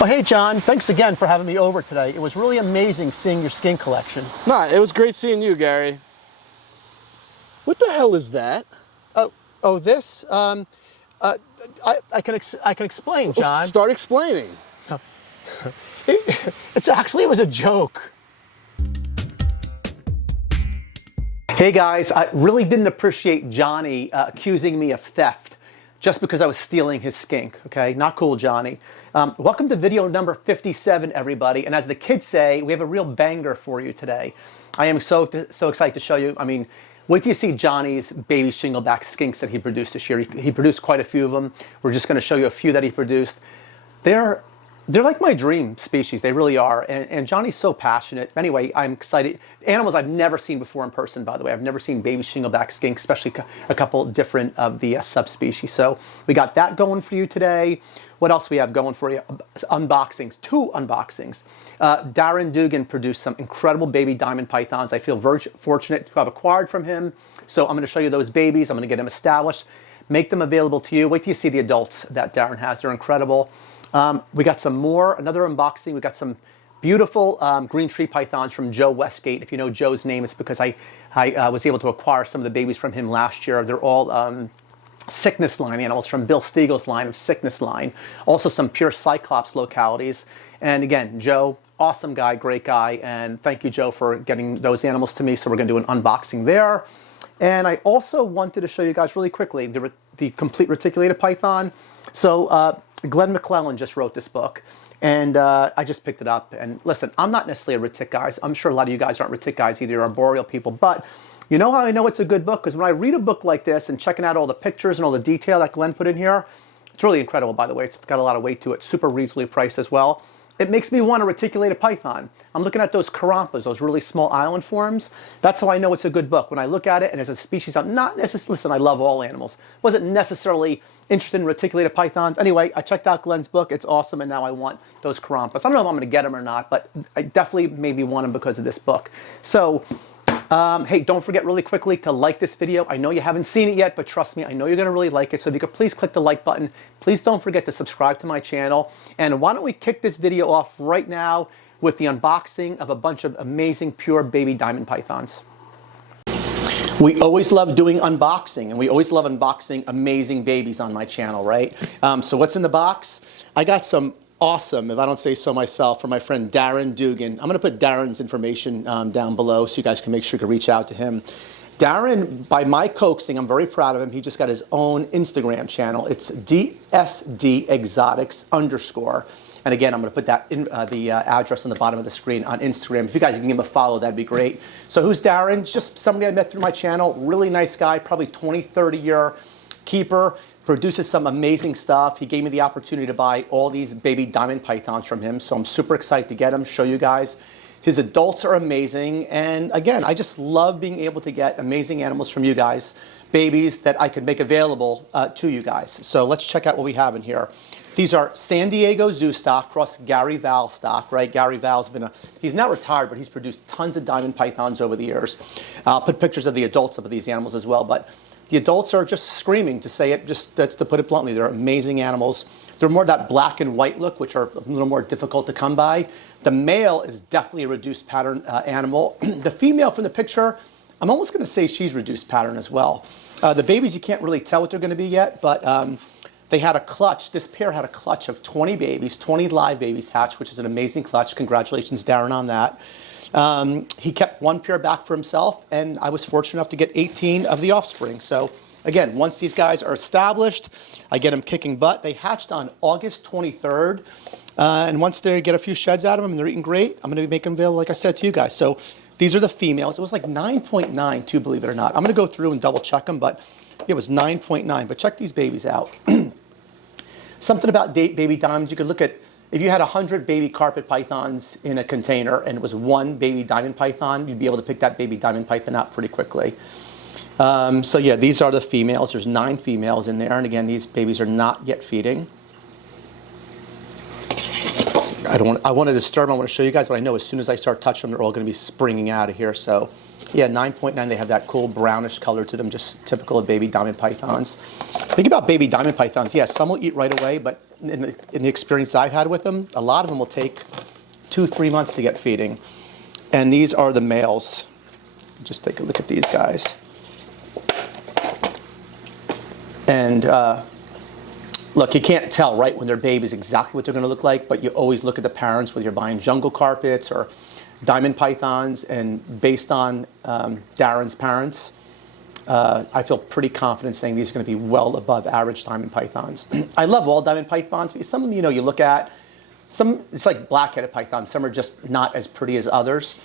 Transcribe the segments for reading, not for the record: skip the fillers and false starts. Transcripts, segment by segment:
Well, hey, John, thanks again for having me over today. It was really amazing seeing your skin collection. Nah, it was great seeing you, Gary. What the hell is that? This? I can explain, John. Well, start explaining. It was a joke. Hey guys, I really didn't appreciate Johnny accusing me of theft just because I was stealing his skink, okay? Not cool, Johnny. Welcome to video number 57, everybody. And as the kids say, we have a real banger for you today. I am so excited to show you. I mean, wait till you see Johnny's baby shingleback skinks that he produced this year. He produced quite a few of them. We're just gonna show you a few that he produced. They're like my dream species, they really are. And Johnny's so passionate. Anyway, I'm excited. Animals I've never seen before in person, by the way. I've never seen baby shingleback skinks, especially a couple different of the subspecies. So we got that going for you today. What else we have going for you? Unboxings, 2 unboxings. Darrin Dugan produced some incredible baby diamond pythons. I feel fortunate to have acquired from him. So I'm gonna show you those babies. I'm gonna get them established, make them available to you. Wait till you see the adults that Darrin has. They're incredible. We got another unboxing. We got some beautiful green tree pythons from Joe Westgate. If you know Joe's name, it's because I was able to acquire some of the babies from him last year. They're all sickness line animals from Bill Stiegel's line of sickness line. Also some pure Cyclops localities. And again, Joe, awesome guy, great guy. And thank you, Joe, for getting those animals to me. So we're going to do an unboxing there. And I also wanted to show you guys really quickly the complete reticulated python. So Glenn McClellan just wrote this book, and I just picked it up. And listen, I'm not necessarily a retic guy. I'm sure a lot of you guys aren't retic guys either. You're arboreal people. But you know how I know it's a good book? Because when I read a book like this and checking out all the pictures and all the detail that Glenn put in here, it's really incredible, by the way. It's got a lot of weight to it. Super reasonably priced as well. It makes me want a reticulated python. I'm looking at those carampas, those really small island forms. That's how I know it's a good book. When I look at it, and as a species, I'm not necessarily, listen, I love all animals. Wasn't necessarily interested in reticulated pythons. Anyway, I checked out Glenn's book. It's awesome, and now I want those carampas. I don't know if I'm gonna get them or not, but I definitely made me want them because of this book. So, hey, don't forget really quickly to like this video. I know you haven't seen it yet, but trust me, I know you're gonna really like it. So if you could please click the like button. Please don't forget to subscribe to my channel. And why don't we kick this video off right now with the unboxing of a bunch of amazing pure baby diamond pythons. We always love doing unboxing, and we always love unboxing amazing babies on my channel, right? So what's in the box? I got some awesome, if I don't say so myself, from my friend Darrin Dugan. I'm going to put Darrin's information down below so you guys can make sure you can reach out to him. Darrin, by my coaxing, I'm very proud of him. He just got his own Instagram channel. It's DSDExotics _. And again, I'm going to put that in the address on the bottom of the screen on Instagram. If you guys can give him a follow, that'd be great. So who's Darrin? Just somebody I met through my channel. Really nice guy, probably 20, 30-year keeper. Produces some amazing stuff. He gave me the opportunity to buy all these baby diamond pythons from him, so I'm super excited to get them, show you guys. His adults are amazing, and again, I just love being able to get amazing animals from you guys, babies that I could make available to you guys. So let's check out what we have in here. These are San Diego Zoo stock cross Gary Val stock, right? Gary Val's been he's not retired, but he's produced tons of diamond pythons over the years. I'll put pictures of the adults of these animals as well, but the adults are just screaming, to say it, that's to put it bluntly. They're amazing animals. They're more that black and white look, which are a little more difficult to come by. The male is definitely a reduced pattern animal. The female from the picture, I'm almost going to say she's reduced pattern as well. The babies, you can't really tell what they're going to be yet, but they had a clutch. This pair had a clutch of 20 babies, 20 live babies hatched, which is an amazing clutch. Congratulations, Darrin, on that. He kept one pair back for himself, and I was fortunate enough to get 18 of the offspring. So again, once these guys are established, I get them kicking butt. They hatched on August 23rd, and once they get a few sheds out of them and they're eating great, I'm going to be making them available, like I said, to you guys. So these are the females. It was like 9.9 too, believe it or not. I'm going to go through and double check them, but it was 9.9. But check these babies out. Something about baby diamonds, you could look at, if you had 100 baby carpet pythons in a container and it was one baby diamond python, you'd be able to pick that baby diamond python out pretty quickly. So yeah, these are the females. There's 9 females in there. And again, these babies are not yet feeding. I want to disturb them. I want to show you guys, but I know as soon as I start touching them, they're all going to be springing out of here. So yeah, 9.9, they have that cool brownish color to them, just typical of baby diamond pythons. Think about baby diamond pythons. Yes, some will eat right away, but in the experience I've had with them, a lot of them will take 2-3 months to get feeding. And these are the males. Just take a look at these guys. And look, you can't tell right when they're babies exactly what they're going to look like, but you always look at the parents, whether you're buying jungle carpets or diamond pythons, and based on Darrin's parents, I feel pretty confident saying these are going to be well above average diamond pythons. I love all diamond pythons because some of them, you know, you look at, some, it's like black-headed pythons. Some are just not as pretty as others.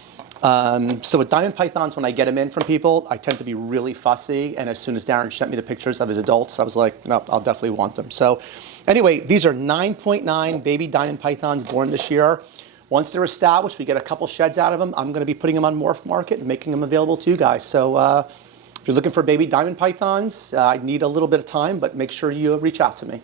So with diamond pythons, when I get them in from people, I tend to be really fussy. And as soon as Darrin sent me the pictures of his adults, I was like, no, I'll definitely want them. So anyway, these are 9.9 baby diamond pythons born this year. Once they're established, we get a couple sheds out of them. I'm going to be putting them on Morph Market and making them available to you guys. So if you're looking for baby diamond pythons, I need a little bit of time, but make sure you reach out to me.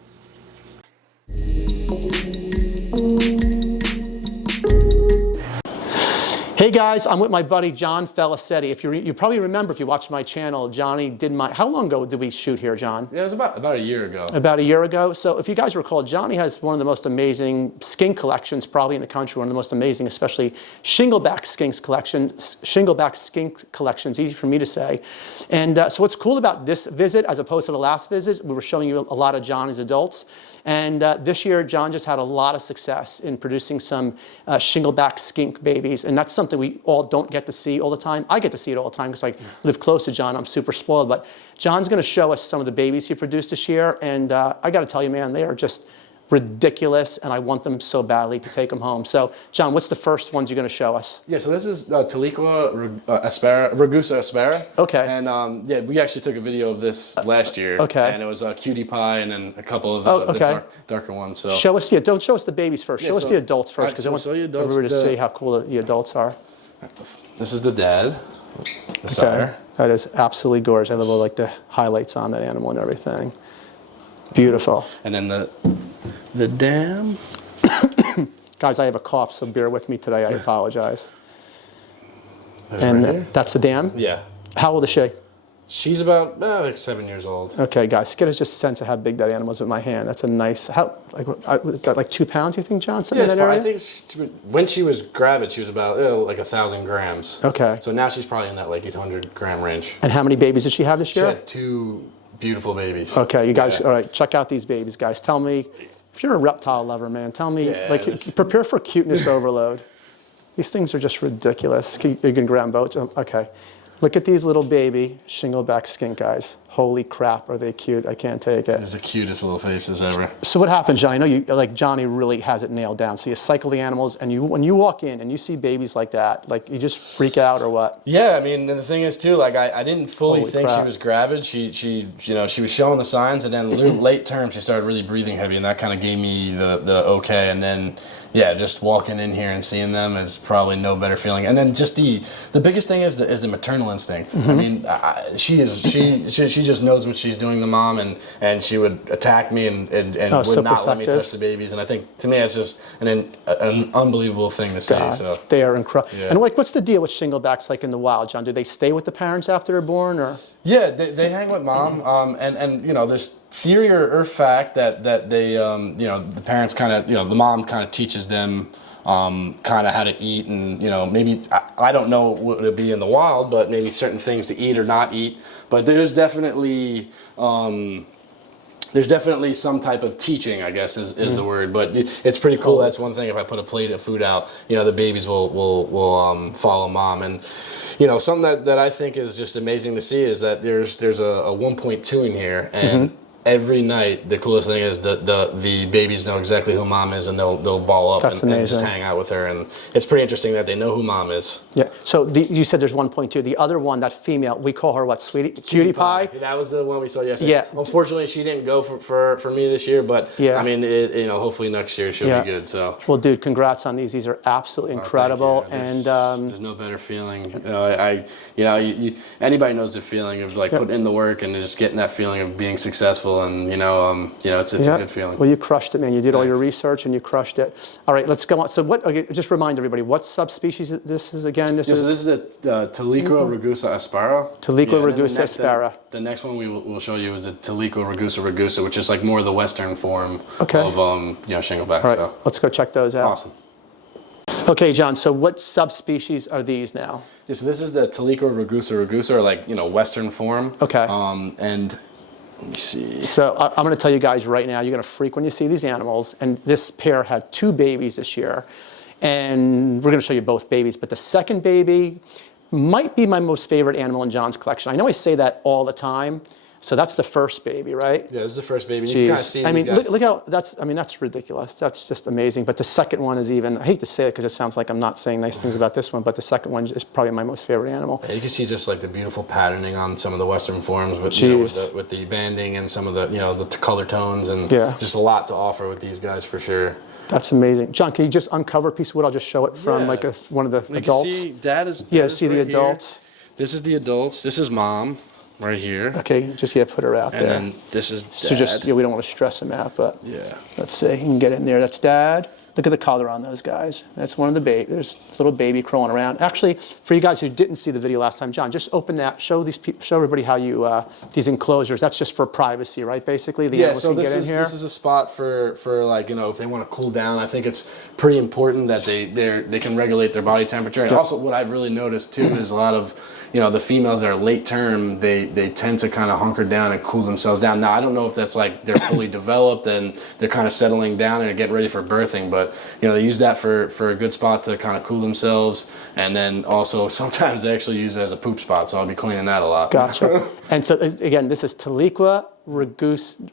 Hey guys, I'm with my buddy John Felicetti. If you probably remember, if you watched my channel, Johnny did my, how long ago did we shoot here, John? Yeah, it was about a year ago. About a year ago. So if you guys recall, Johnny has one of the most amazing skink collections probably in the country, one of the most amazing, especially Shinglebacks skink collections, easy for me to say. And so what's cool about this visit, as opposed to the last visit, we were showing you a lot of Johnny's adults. And this year, John just had a lot of success in producing some shingleback skink babies. And that's something we all don't get to see all the time. I get to see it all the time because I live close to John. I'm super spoiled. But John's going to show us some of the babies he produced this year. And I got to tell you, man, they are just ridiculous. And I want them so badly to take them home. So, John, what's the first ones you're going to show us? Yeah, so this is Taliqua Ragusa aspera. Okay. And yeah, we actually took a video of this last year. Okay. And it was Cutie Pie and then a couple of the darker ones. So show us, don't show us the babies first. Yeah, show us the adults first, because I want everybody to see how cool the adults are. This is the dad, the sire. That is absolutely gorgeous. I love all like the highlights on that animal and everything. Beautiful. And then the dam. Guys, I have a cough, so bear with me today. I apologize. And that's the dam? Yeah. How old is she? She's about like 7 years old. Okay, guys, get us just a sense of how big that animal is with my hand. That's a nice, how, like, is that like 2 pounds, you think, John? Yeah, I think when she was gravid, she was about like 1,000 grams. Okay. So now she's probably in that like 800 gram range. And how many babies did she have this year? She had 2 beautiful babies. Okay, you guys, all right, check out these babies, guys. Tell me, if you're a reptile lover, man, tell me, like, prepare for cuteness overload. These things are just ridiculous. You can grab both. Okay. Look at these little baby shingleback skink guys. Holy crap, are they cute? I can't take it. They're the cutest little faces ever. So what happens, Johnny? I know you, like, Johnny really has it nailed down. So you cycle the animals, and when you walk in and you see babies like that, like, you just freak out or what? Yeah, I mean, and the thing is too, like, I didn't fully think she was gravid. She was showing the signs, and then late term she started really breathing heavy, and that kind of gave me the okay. And then, yeah, just walking in here and seeing them is probably no better feeling. And then just the biggest thing is the maternal instinct. Mm-hmm. I mean, she just knows what she's doing, the mom, and she would attack me and would not let me touch the babies. And I think, to me, it's just an unbelievable thing to see. So they are incredible. Yeah. And like, what's the deal with shinglebacks like in the wild, John? Do they stay with the parents after they're born, or? Yeah, they hang with mom. And you know, there's theory or fact that they the parents kind of, the mom kind of teaches them kind of how to eat, and maybe I don't know what it would be in the wild, but maybe certain things to eat or not eat. But there's definitely some type of teaching, I guess is the word. But it's pretty cool. That's one thing. If I put a plate of food out, the babies will follow mom. And something that I think is just amazing to see is that there's a 1.2 in here, and every night, the coolest thing is the babies know exactly who mom is, and they'll ball up and just hang out with her. And it's pretty interesting that they know who mom is. Yeah. So you said there's 1.2. The other one, that female, we call her what, sweetie? Cutie Pie? That was the one we saw yesterday. Yeah. Unfortunately, she didn't go for me this year, but I mean, hopefully next year she'll be good. So. Well, dude, congrats on these. These are absolutely incredible. And there's no better feeling. Anybody knows the feeling of like putting in the work and just getting that feeling of being successful. successful, and it's a good feeling. Well, you crushed it, man. You did all your Thanks. research and you crushed it. All right, let's go on. So what? Okay, just remind everybody what subspecies this is again. This So this is the Taliqua rugosa aspera. Taliqua rugosa aspera. The next one we'll show you is the Taliqua rugosa, which is like more of the western form of Shinglebacks. All right, so. let's go check those out. Awesome. Okay, John. So what subspecies are these now? Yeah, so this is the Taliqua rugosa, or like western form. Okay. And let me see. So I'm going to tell you guys right now, you're going to freak when you see these animals. And this pair had 2 babies this year. And we're going to show you both babies. But the second baby might be my most favorite animal in John's collection. I know I say that all the time. So that's the first baby, right? Yeah, this is the first baby. Jeez. You can kind of see these guys. Look how that's ridiculous. That's just amazing. But the second one is even, I hate to say it because it sounds like I'm not saying nice things about this one, but the second one is probably my most favorite animal. Yeah, you can see just like the beautiful patterning on some of the western forms with, with the banding and some of the, the color tones, and just a lot to offer with these guys for sure. That's amazing. John, can you just uncover a piece of wood? I'll just show it from one of the adults. You can see Dad is see the adults. This is the adults. This is Mom. Right here. Okay, just put her out there. And then this is Dad. So just we don't want to stress him out, but let's see. You can get in there. That's Dad. Look at the color on those guys. That's one of the baby. There's a little baby crawling around. Actually, for you guys who didn't see the video last time, John, just open that. Show everybody how you these enclosures. That's just for privacy, right? Basically, the animals so can get in here. This is a spot for like if they want to cool down. I think it's pretty important that they can regulate their body temperature. And also, what I've really noticed too is a lot of the females that are late term, they tend to kind of hunker down and cool themselves down. Now, I don't know if that's like they're fully developed and they're kind of settling down and getting ready for birthing, but they use that for a good spot to kind of cool themselves. And then also sometimes they actually use it as a poop spot, so I'll be cleaning that a lot. Gotcha. And so again, this is Taliqua rugosa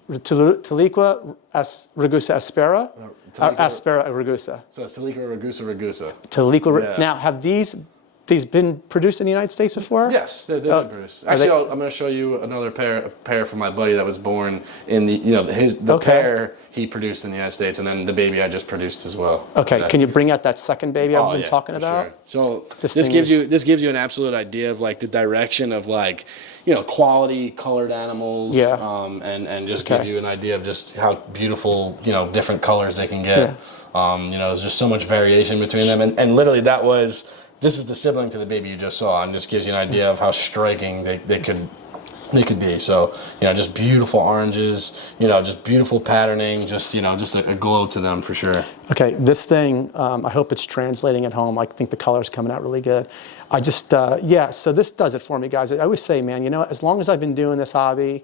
aspera? Aspera rugosa. So it's Taliqua rugosa. Taliqua. Now, have these been produced in the United States before? Yes, they've been produced. Actually, I'm going to show you another pair from my buddy that was born in the pair he produced in the United States, and then the baby I just produced as well. Okay, can you bring out that second baby I've been talking about? Sure. So this gives you an absolute idea of like the direction of like quality colored animals, and just give you an idea of just how beautiful different colors they can get. There's just so much variation between them, and literally this is the sibling to the baby you just saw, and just gives you an idea of how striking they could be. So, just beautiful oranges, just beautiful patterning, just a glow to them for sure. Okay, this thing, I hope it's translating at home. I think the color's coming out really good. I just, so this does it for me, guys. I always say, man, as long as I've been doing this hobby,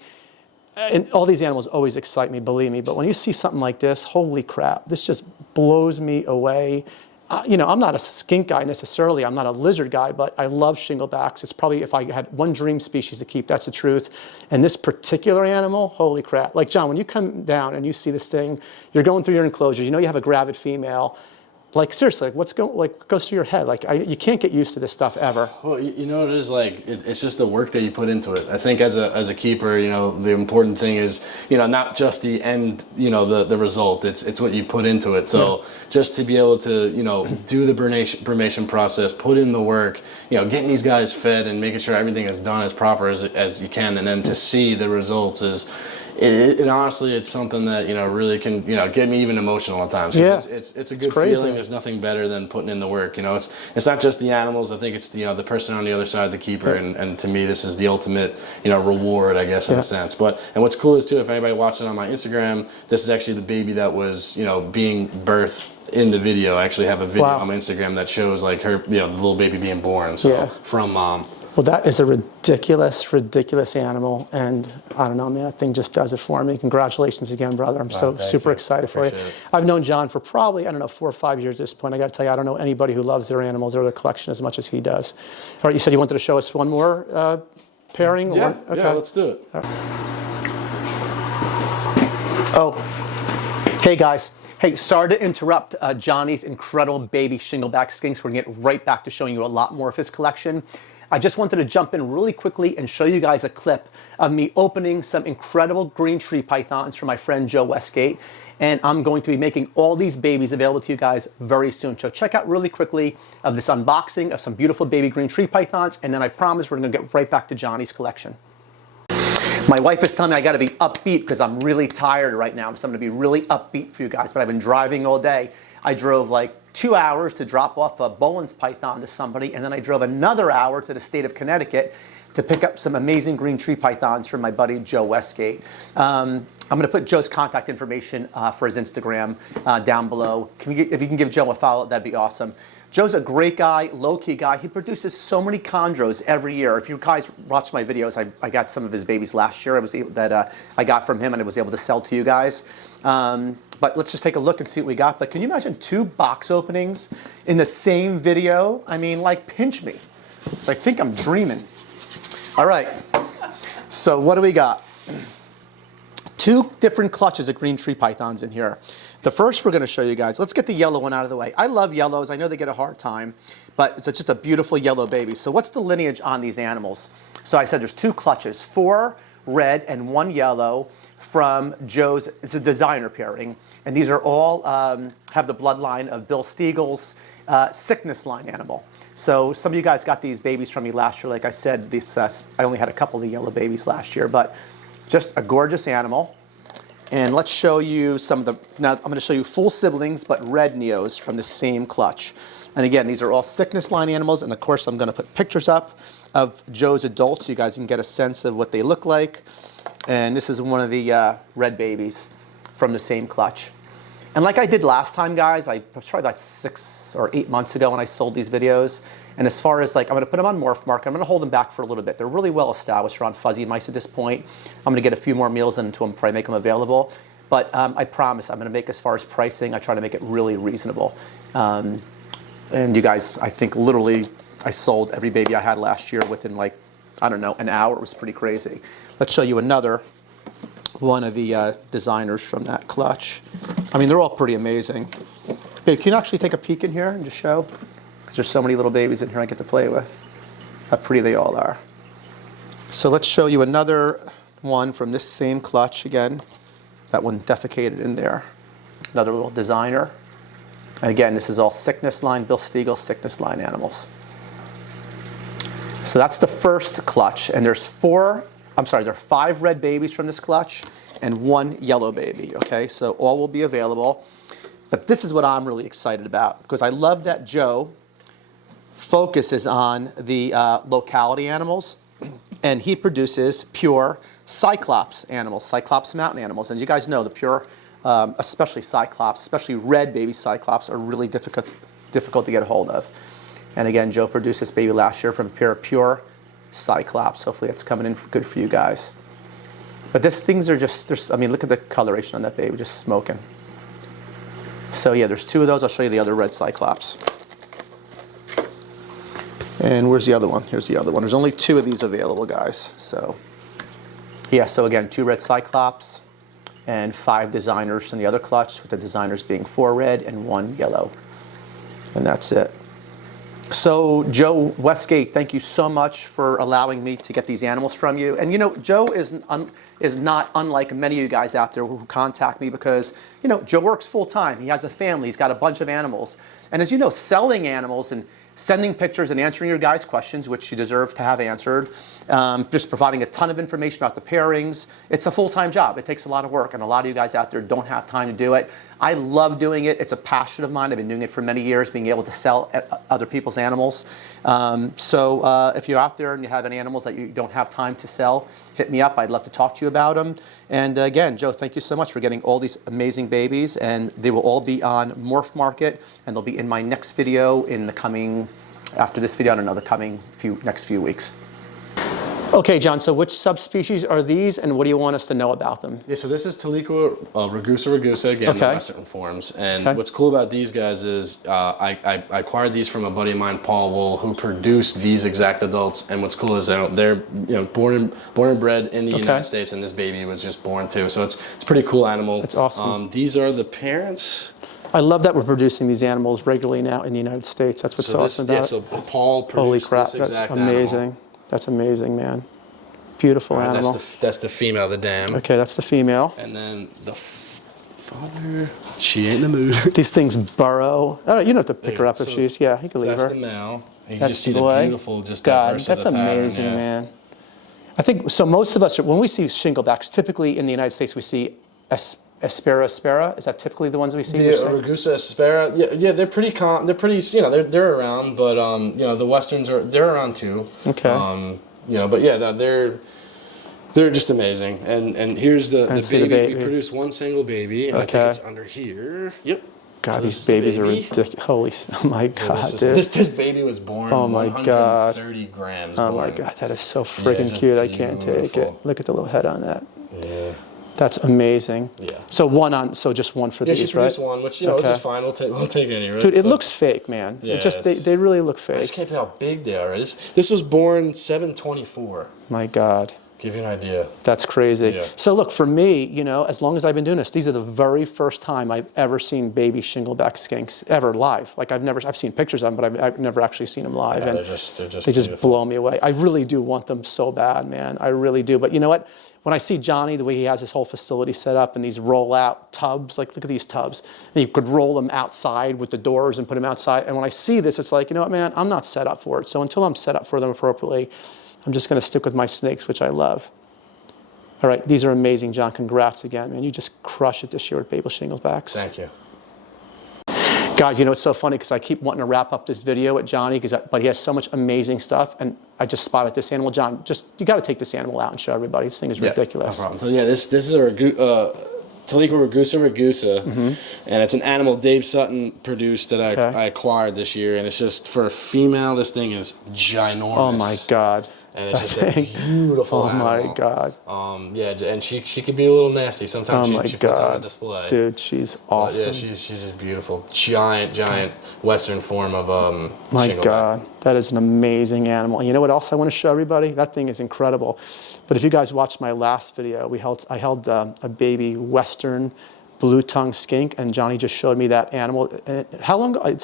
and all these animals always excite me, believe me, but when you see something like this, holy crap, this just blows me away. I'm not a skink guy necessarily. I'm not a lizard guy, but I love Shinglebacks. It's probably, if I had one dream species to keep, that's the truth. And this particular animal, holy crap. Like, John, when you come down and you see this thing, you're going through your enclosures, you have a gravid female. Like, seriously, what goes through your head? Like, you can't get used to this stuff ever. Well, you know what it is, like, it's just the work that you put into it. I think as a keeper, the important thing is, not just the end, the result. It's what you put into it. So just to be able to, do the brumation process, put in the work, getting these guys fed and making sure everything is done as proper as you can, and then to see the results is, it honestly, it's something that really can get me even emotional at times. It's a good feeling. There's nothing better than putting in the work. It's not just the animals. I think it's the person on the other side, the keeper, and to me this is the ultimate reward, I guess, in a sense. And what's cool is too, if anybody watching on my Instagram, this is actually the baby that was being birthed in the video. I actually have a video on my Instagram that shows like her the little baby being born. So from Mom. Well, that is a ridiculous, ridiculous animal, and I don't know, man, that thing just does it for me. Congratulations again, brother. I'm so super excited for you. I've known John for probably, 4 or 5 years at this point. I got to tell you, I don't know anybody who loves their animals or their collection as much as he does. All right, you said you wanted to show us one more pairing? Yeah, let's do it. Right. Oh, hey guys. Hey, sorry to interrupt Johnny's incredible baby Shingleback skinks. We're going to get right back to showing you a lot more of his collection. I just wanted to jump in really quickly and show you guys a clip of me opening some incredible green tree pythons from my friend Joe Westgate. And I'm going to be making all these babies available to you guys very soon. So check out really quickly of this unboxing of some beautiful baby green tree pythons. And then I promise we're going to get right back to Johnny's collection. My wife is telling me I got to be upbeat because I'm really tired right now. So I'm going to be really upbeat for you guys. But I've been driving all day. I drove like 2 hours to drop off a Bowen's python to somebody, and then I drove another hour to the state of Connecticut to pick up some amazing green tree pythons from my buddy Joe Westgate. I'm going to put Joe's contact information for his Instagram down below. If you can give Joe a follow, that'd be awesome. Joe's a great guy, low-key guy. He produces so many chondros every year. If you guys watch my videos, I got some of his babies last year I got from him and I was able to sell to you guys. But let's just take a look and see what we got. But can you imagine 2 box openings in the same video? I mean, like, pinch me. So I think I'm dreaming. All right, so what do we got? 2 different clutches of green tree pythons in here. The first we're going to show you guys, let's get the yellow one out of the way. I love yellows. I know they get a hard time, but it's just a beautiful yellow baby. So what's the lineage on these animals? So I said there's 2 clutches, 4 red and 1 yellow from Joe's, it's a designer pairing. And these are all, have the bloodline of Bill Stiegel's sickness line animal. So some of you guys got these babies from me last year. Like I said, I only had a couple of yellow babies last year, but just a gorgeous animal. And let's show you some of the, now I'm going to show you full siblings, but red neos from the same clutch. And again, these are all sickness line animals. And of course, I'm going to put pictures up of Joe's adults so you guys can get a sense of what they look like. And this is one of the red babies from the same clutch. And like I did last time, guys, I was probably about 6 or 8 months ago when I sold these videos. And as far as like, I'm going to put them on Morph Market. I'm going to hold them back for a little bit. They're really well established around fuzzy mice at this point. I'm going to get a few more meals into them before I make them available. But I promise I'm going to make, as far as pricing, I try to make it really reasonable. And you guys, I think literally I sold every baby I had last year within like, I don't know, an hour. It was pretty crazy. Let's show you another one of the designers from that clutch. I mean, they're all pretty amazing. Babe, can you actually take a peek in here and just show? Because there's so many little babies in here I get to play with. How pretty they all are. So let's show you another one from this same clutch again. That one defecated in there. Another little designer. And again, this is all sickness line, Bill Stiegel sickness line animals. So that's the first clutch, and there are 5 red babies from this clutch and 1 yellow baby, okay? So all will be available. But this is what I'm really excited about, because I love that Joe focuses on the locality animals, and he produces pure Cyclops animals, Cyclops mountain animals. And you guys know the pure, especially Cyclops, especially red baby Cyclops, are really difficult to get a hold of. And again, Joe produced this baby last year from a pair of pure Cyclops. Hopefully it's coming in good for you guys. But these things are just, I mean, look at the coloration on that baby, just smoking. So yeah, there's 2 of those. I'll show you the other red Cyclops. And where's the other one? Here's the other one. There's only 2 of these available, guys. So yeah, so again, 2 red Cyclops and 5 designers from the other clutch, with the designers being 4 red and 1 yellow. And that's it. So Joe Westgate, thank you so much for allowing me to get these animals from you. And you know, Joe is not unlike many of you guys out there who contact me, because you know, Joe works full time. He has a family. He's got a bunch of animals. And as you know, selling animals and sending pictures and answering your guys' questions, which you deserve to have answered, just providing a ton of information about the pairings. It's a full-time job. It takes a lot of work, and a lot of you guys out there don't have time to do it. I love doing it. It's a passion of mine. I've been doing it for many years, being able to sell other people's animals. So if you're out there and you have any animals that you don't have time to sell, hit me up. I'd love to talk to you about them. And again, Joe, thank you so much for getting all these amazing babies, and they will all be on Morph Market, and they'll be in my next video in the coming, after this video, I don't know, the next few weeks. Okay, John, so which subspecies are these, and what do you want us to know about them? Yeah, so this is Taliqua ragusa, again, the Western forms. And what's cool about these guys is I acquired these from a buddy of mine, Paul Wool, who produced these exact adults. And what's cool is they're born and bred in the United States, and this baby was just born too. So it's a pretty cool animal. It's awesome. These are the parents. I love that we're producing these animals regularly now in the United States. That's what's awesome about it. Yeah, so Paul produced Holy crap, this exact that's amazing. animal. That's amazing, man. Beautiful animal. That's the female of the dam. Okay, that's the female. And then the father, she ain't in the mood. These things burrow. I don't, you don't have to pick her up if she's, you can leave her. That's the male. You That's just see the the beautiful, just God, diversity that's of the pattern, amazing, man. I think, so most of us, when we see Shinglebacks, typically in the United States, we see Aspera. Is that typically the ones we see? The Ragusa Aspera, yeah, they're pretty you know, they're around, but you know, the Westerns they're around too. Okay. You know, but yeah, they're just amazing. And here's the baby. We produced one single baby, and I think it's under here. Yep. God, So these babies are ridiculous. Holy, oh my God, dude. This baby was born. Oh my 130 grams. Oh my God, that is so freaking cute. I can't take it. Look at the little head on that. Yeah. That's amazing. Yeah. So just one for these, right? Yeah, she produced one, which, you know, it's just fine. We'll take any, right? Dude, it looks fake, man. Yeah, It just they really look fake. I just can't tell how big they are. This was born 7/24. My God. Give you an idea. That's crazy. Yeah. So look, for me, you know, as long as I've been doing this, these are the very first time I've ever seen baby Shingleback skinks ever live. Like I've seen pictures of them, but I've never actually seen them live. Yeah, and they just they just blow me away. I really do want them so bad, man. I really do. But you know what? When I see Johnny, the way he has his whole facility set up and these roll-out tubs, like look at these tubs, and you could roll them outside with the doors and put them outside. And when I see this, it's like, you know what, man, I'm not set up for it. So until I'm set up for them appropriately, I'm just going to stick with my snakes, which I love. All right, these are amazing, John. Congrats again, man. You just crush it this year with baby Shinglebacks. Thank you. Guys, you know, it's so funny because I keep wanting to wrap up this video with Johnny, but he has so much amazing stuff, and I just spotted this animal. John, you got to take this animal out and show everybody. This thing is ridiculous. No problem. So yeah, this is a Taliqua Ragusa, and it's an animal Dave Sutton produced that I acquired this year, and it's just for a female. This thing is ginormous. Oh my God. And it's just a beautiful animal. Oh my God. Yeah, and she could be a little nasty. Sometimes she puts on a display. Dude, she's awesome. Yeah, she's just beautiful. Giant Western form of My Shingleback. God, that is an amazing animal. And you know what else I want to show everybody? That thing is incredible. But if you guys watched my last video, I held a baby Western blue-tongued skink, and Johnny just showed me that animal. And how long ago?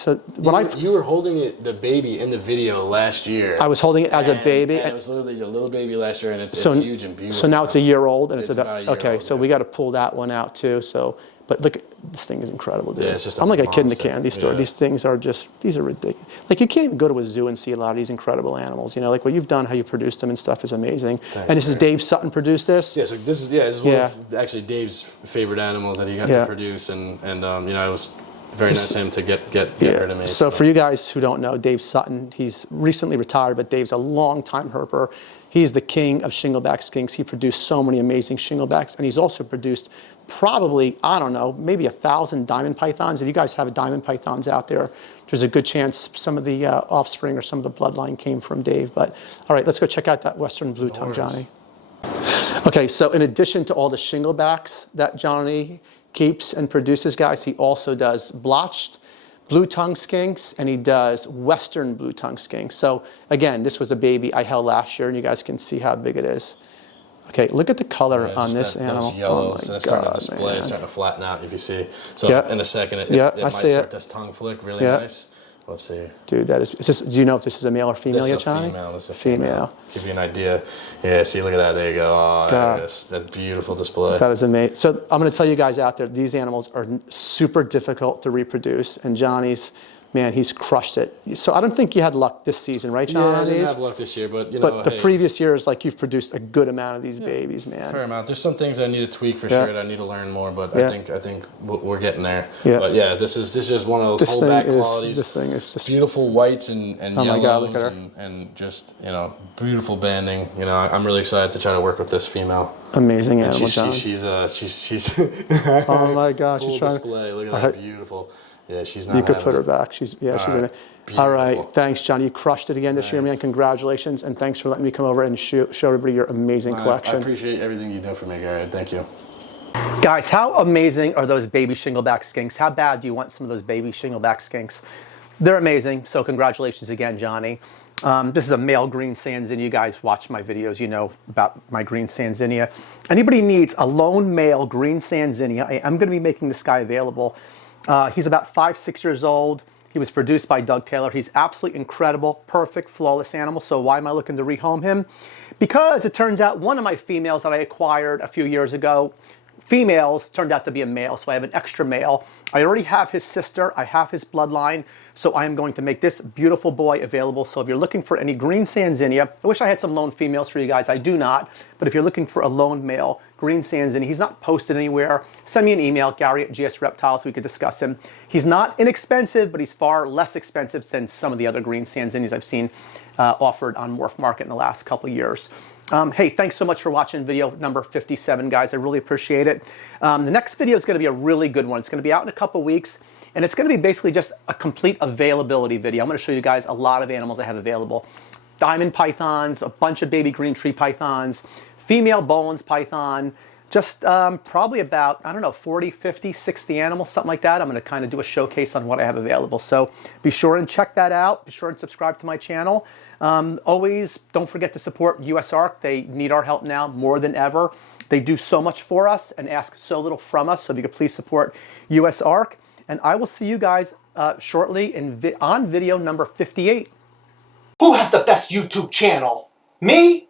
You were holding the baby in the video last year. I was holding it as a baby. And it was literally a little baby last year, and it's huge and beautiful. So now it's a year old, and it's about a year okay. old, So we got to pull that one out too. So, but look, this thing is incredible, dude. Yeah, it's just I'm like a kid in the monster. candy store. Yeah. These things are these are ridiculous. Like you can't even go to a zoo and see a lot of these incredible animals. You know, like what you've done, how you produced them and stuff is amazing. And this is Dave Sutton produced this. Yeah, so this is one of actually Dave's favorite animals that he got to produce, and you know, it was very nice of him to get rid of me. So for you guys who don't know, Dave Sutton, he's recently retired, but Dave's a long-time herper. He's the king of Shingleback skinks. He produced so many amazing Shinglebacks, and he's also produced probably, I don't know, maybe 1,000 diamond pythons. If you guys have diamond pythons out there, there's a good chance some of the offspring or some of the bloodline came from Dave. But all right, let's go check out that Western blue tongue, Johnny. Okay, so in addition to all the Shinglebacks that Johnny keeps and produces, guys, he also does blotched blue tongue skinks, and he does Western blue tongue skinks. So again, this was the baby I held last year, and you guys can see how big it is. Okay, look at the color on this animal. Those yellows, oh my and it's starting God, to display. man. It's starting to flatten out, if you see. So in a second, it might start this tongue flick really nice. Let's see. Dude, that is this, do you know if this is a male or female yet, Johnny? This is a female. Give you an idea. Yeah, see, look at that. There you go. Oh, there it is. That's beautiful display. That is amazing. So I'm going to tell you guys out there, these animals are super difficult to reproduce, and Johnny's, man, he's crushed it. So I don't think you had luck this season, right, John? Yeah, I didn't have luck this year, but you know, but the previous years, like you've produced a good amount of these babies, man. Fair amount. There's some things I need to tweak for sure. That I need to learn more, but I think we're getting there. Yeah. But yeah, this is just one of those holdback qualities. This thing is just beautiful whites and oh yellows, my God, look at her. and just, you know, beautiful banding. You know, I'm really excited to try to work with this female. Amazing animal, John. She's oh my gosh, full she's trying display. Look at that, beautiful. Yeah, she's not. You could put her back. She's in it. All right, thanks, John. You crushed it again this year, man. Congratulations, and thanks for letting me come over and show everybody your amazing collection. I appreciate everything you do for me, Gary. Thank you. Guys, how amazing are those baby Shingleback skinks? How bad do you want some of those baby Shingleback skinks? They're amazing, so congratulations again, Johnny. This is a male green Sanzinia. You guys watch my videos, you know about my green Sanzinia. Anybody needs a lone male green Sanzinia, I'm going to be making this guy available. He's about 5-6 years old. He was produced by Doug Taylor. He's absolutely incredible, perfect, flawless animal. So why am I looking to rehome him? Because it turns out one of my females that I acquired a few years ago, females turned out to be a male, so I have an extra male. I already have his sister, I have his bloodline, So I am going to make this beautiful boy available. So if you're looking for any green Sanzinia, I wish I had some lone females for you guys. I do not. But if you're looking for a lone male green Sanzinia, he's not posted anywhere. Send me an email, Gary@GS Reptiles, so we could discuss him. He's not inexpensive, but he's far less expensive than some of the other green Sanzinias I've seen offered on Morph Market in the last couple years. Hey, thanks so much for watching video number 57, guys. I really appreciate it. The next video is going to be a really good one. It's going to be out in a couple weeks, and it's going to be basically just a complete availability video. I'm going to show you guys a lot of animals I have available. Diamond pythons, a bunch of baby green tree pythons, female Bowen's python, just probably about, I don't know, 40, 50, 60 animals, something like that. I'm going to kind of do a showcase on what I have available. So be sure and check that out. Be sure and subscribe to my channel. Always don't forget to support USARK. They need our help now more than ever. They do so much for us and ask so little from us. So if you could please support USARK. And I will see you guys shortly on video number 58. Who has the best YouTube channel? Me